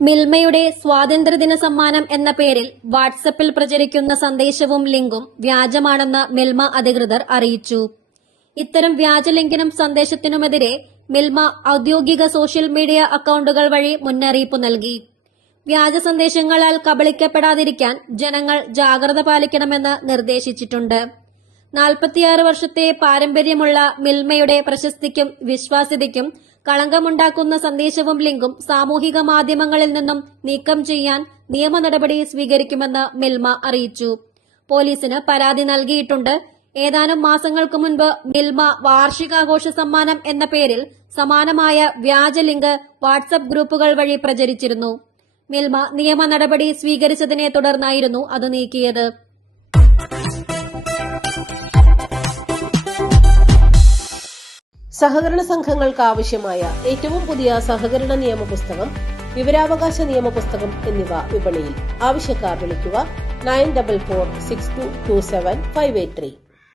മിൽമയുടെ സ്വാതന്ത്ര്യദിന സമ്മാനം എന്ന പേരിൽ വാട്സപ്പിൽ പ്രചരിക്കുന്ന സന്ദേശവും ലിങ്കും വ്യാജമാണെന്ന് മിൽമ അധികൃതർ അറിയിച്ചു. ഇത്തരം വ്യാജ ലിങ്കിനും സന്ദേശത്തിനുമെതിരെ മിൽമ ഔദ്യോഗിക സോഷ്യൽ മീഡിയ അക്കൌണ്ടുകൾ വഴി മുന്നറിയിപ്പ് നൽകി. വ്യാജ സന്ദേശങ്ങളാൽ കബളിക്കപ്പെടാതിരിക്കാൻ ജനങ്ങൾ ജാഗ്രത പാലിക്കണമെന്ന് നിർദ്ദേശിച്ചിട്ടുണ്ട്. 46 വർഷത്തെ പാരമ്പര്യമുള്ള മിൽമയുടെ പ്രശസ്തിക്കും വിശ്വാസ്യതയ്ക്കും കളങ്കമുണ്ടാക്കുന്ന സന്ദേശവും ലിങ്കും സാമൂഹിക മാധ്യമങ്ങളിൽ നിന്നും നീക്കം ചെയ്യാൻ നിയമ നടപടി സ്വീകരിക്കുമെന്ന് മിൽമ അറിയിച്ചു. പോലീസിന് പരാതി നൽകിയിട്ടുണ്ട്. ഏതാനും മാസങ്ങൾക്ക് മുൻപ് മിൽമ വാർഷികാഘോഷ സമ്മാനം എന്ന പേരിൽ സമാനമായ വ്യാജ ലിങ്ക് വാട്സ്ആപ്പ് ഗ്രൂപ്പുകൾ വഴി പ്രചരിച്ചിരുന്നു. മിൽമ നിയമ നടപടി സ്വീകരിച്ചതിനെ തുടർന്നായിരുന്നു അത് നീക്കിയത്. സഹകരണ സംഘങ്ങൾക്ക് ആവശ്യമായ ഏറ്റവും പുതിയ സഹകരണ നിയമ പുസ്തകം, വിവരാവകാശ നിയമ പുസ്തകം എന്നിവ വിപണിയിൽ. ആവശ്യക്കാർ വിളിക്കുക 9446227583.